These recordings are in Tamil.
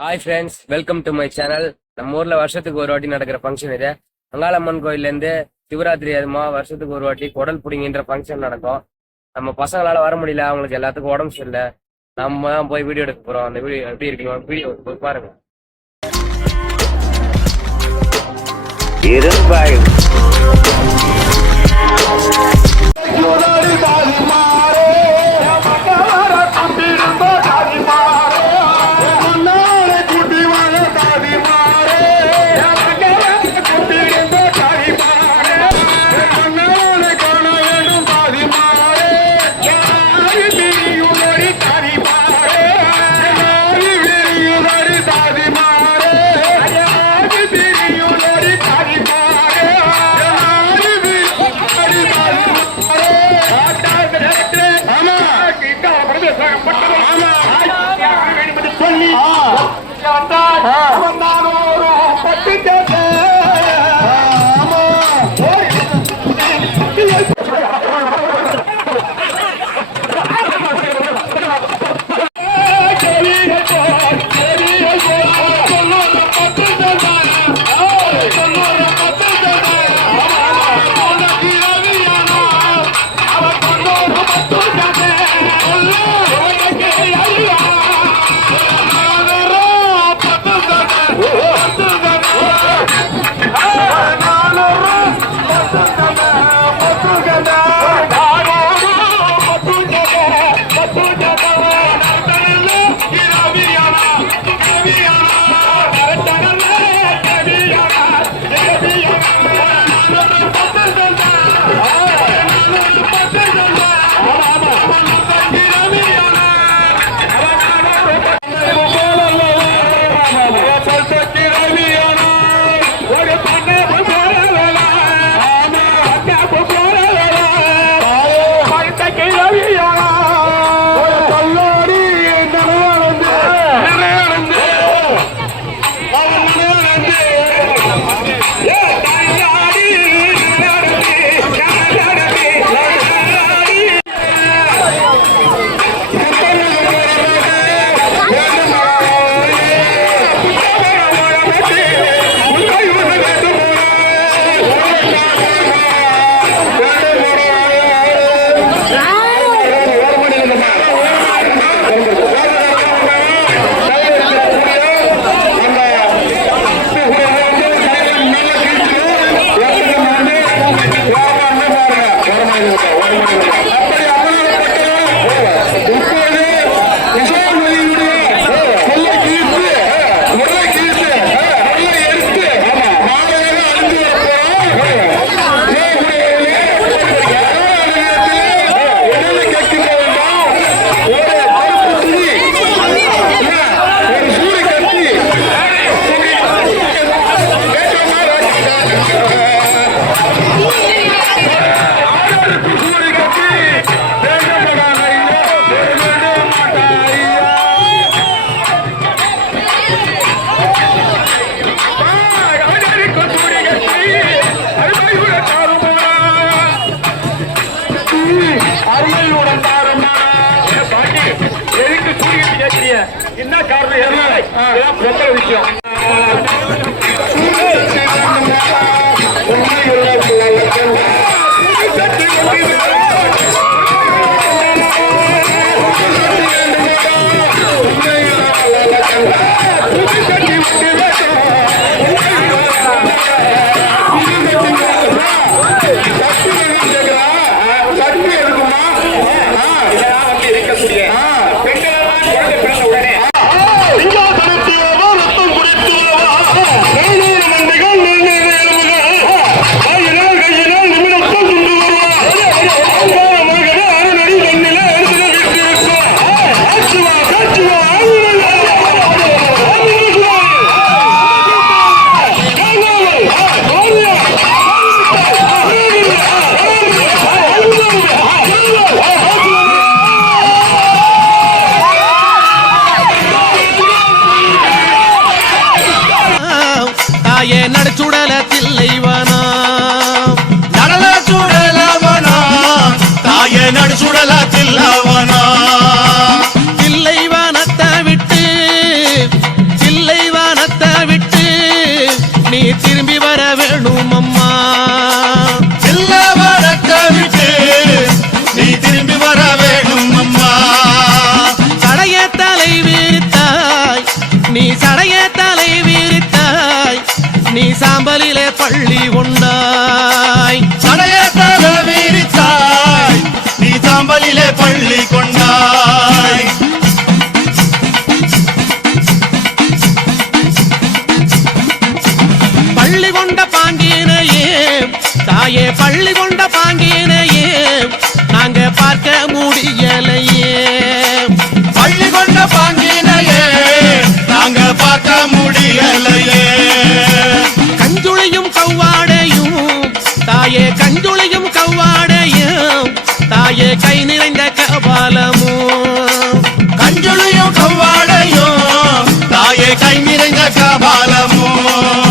Hi friends welcome to my channel நம்ம ஊர்ல வருஷத்துக்கு ஒரு வாட்டி நடக்கிற ஃபங்க்ஷன் இது. அங்காளம்மன் கோயில்ல இருந்து சிவராத்திரி அதுமா வருஷத்துக்கு ஒரு வாட்டி குடல் புடிங்கின்ற ஃபங்க்ஷன் நடக்கும். நம்ம பசங்களால வர முடியல அவங்களுக்கு எல்லாத்துக்கும் உடம்பு சரியில்லை. நம்ம தான் போய் வீடியோ எடுக்க போறோம். அந்த வீடியோ எப்படி இருக்கு வீடியோ போய் பாருங்க. இருபாய் no. เลยแต่ว่าไม่ได้เลย என்ன காரணம்? என்ன பொங்கல் விஷயம். முடியலையே. கஞ்சுளையும் கவ்வாடையும் தாயே கஞ்சுளையும் கவ்வாடையும் தாயே கை நிறைந்த கபாலமும். கஞ்சுளையும் கவ்வாடையும் தாயே கை நிறைந்த கபாலமும்.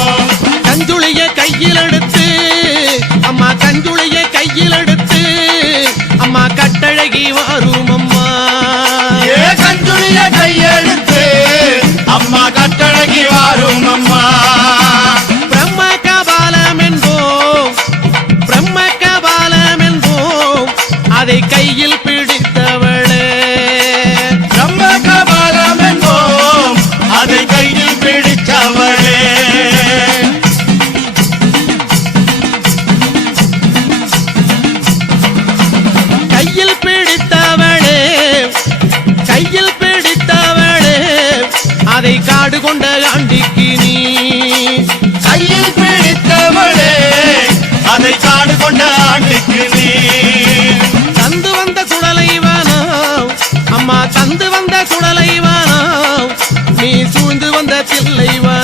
கண்டு கொண்ட ஆண்டிக்கு நீ. கையில் பிடித்தவளே அதை காடு கொண்ட ஆண்டிக்கு நீ. தந்து வந்த சுடலை வானோ அம்மா தந்து வந்த சுடலை வானோ நீ சூழ்ந்து வந்த பிள்ளை வா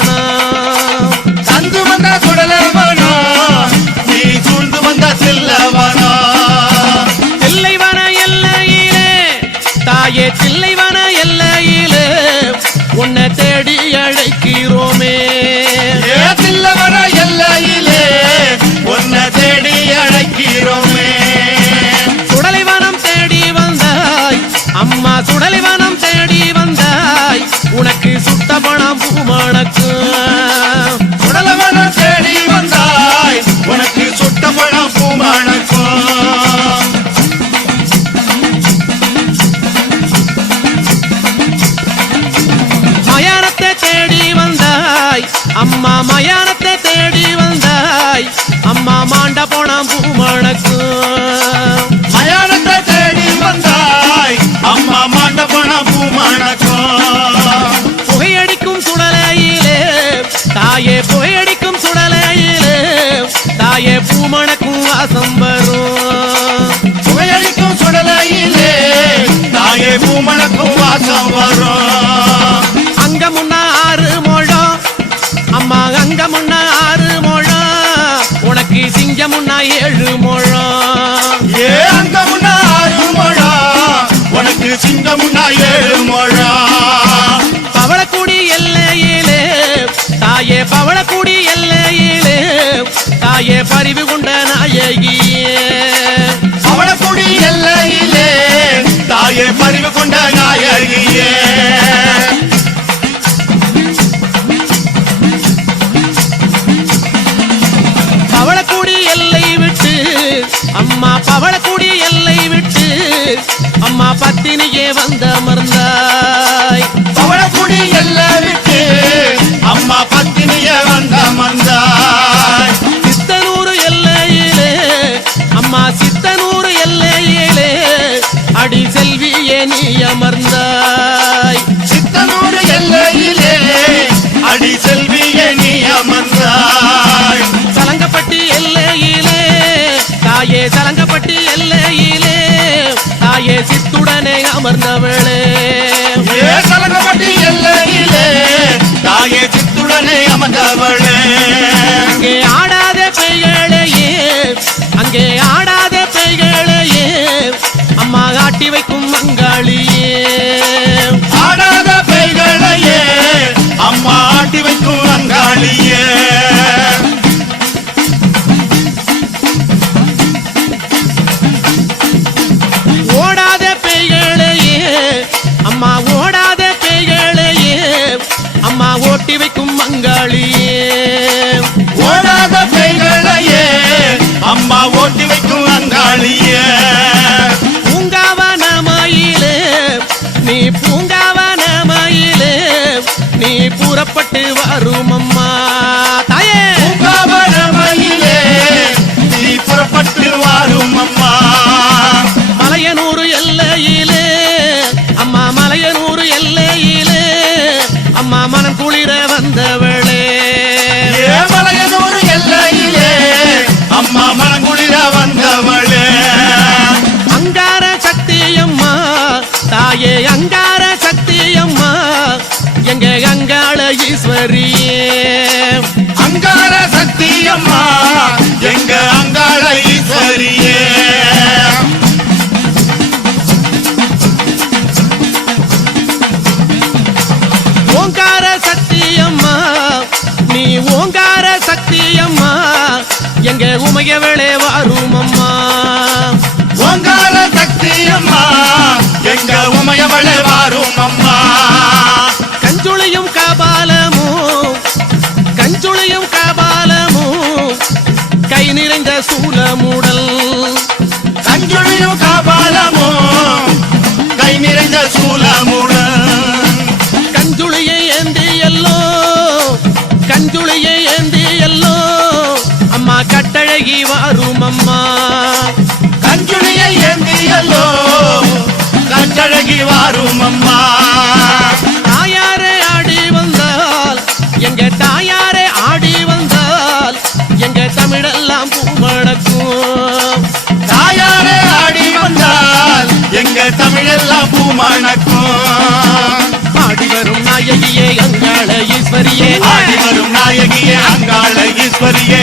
பக்கம் வரும் அங்க முன்ன ஆறு மோழம் அம்மா அங்க முன்ன ஆறு மோழம் உனக்கு சிங்க முன்ன ஏழு மோழம் ஏ அங்க முன்ன ஆறு மோழம் உனக்கு சிங்க முன்ன ஏழு மோழம் பறிவு ചിത്തുടനെ അമർന്നവളേ. புறப்பட்டு வருமா? ஈஸ்வரியே அங்கார சக்தியம்மா எங்க அங்காள ஈஸ்வரியே. ஓங்கார சக்தியம்மா நீ ஓங்கார சக்தியம்மா எங்க உமையவளே வாரும் கொடியை ஏந்தி எல்லோ. அம்மா கட்டழகி வாரும் அம்மா. கஞ்சுளியை ஏந்தி ஏந்தியல்லோ கட்டழகி வாரும் அம்மா. தாயாரே ஆடி வந்தால் எங்க தாயாரே ஆடி வந்தால் எங்க தமிழெல்லாம் பூமணக்கும். தாயாரே ஆடி வந்தால் எங்க தமிழெல்லாம் பூமணக்கும். ஈஸ்வரியே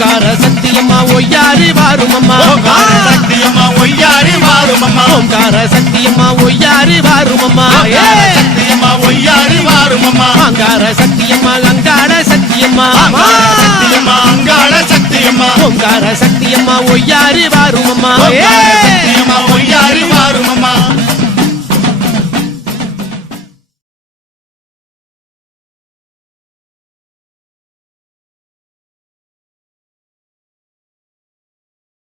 ஓங்கார சக்தியம்மா ஒய்யாரி வாரும் அம்மா ஓங்கார சக்தியம்மா ஒய்யாரி வாரும் அம்மா ஓங்கார சக்தியம்மா ஒய்யாரி வாரும் அம்மா ஓங்கார சக்தியம்மா ஒய்யாரி வாரும் அம்மா அங்கார சக்தியம்மா அங்காள சக்தியம்மா சக்தியம்மா அங்காள சக்தியம்மா ஓங்கார சக்தியம்மா ஒய்யாரி வாரும் அம்மா ஓங்கார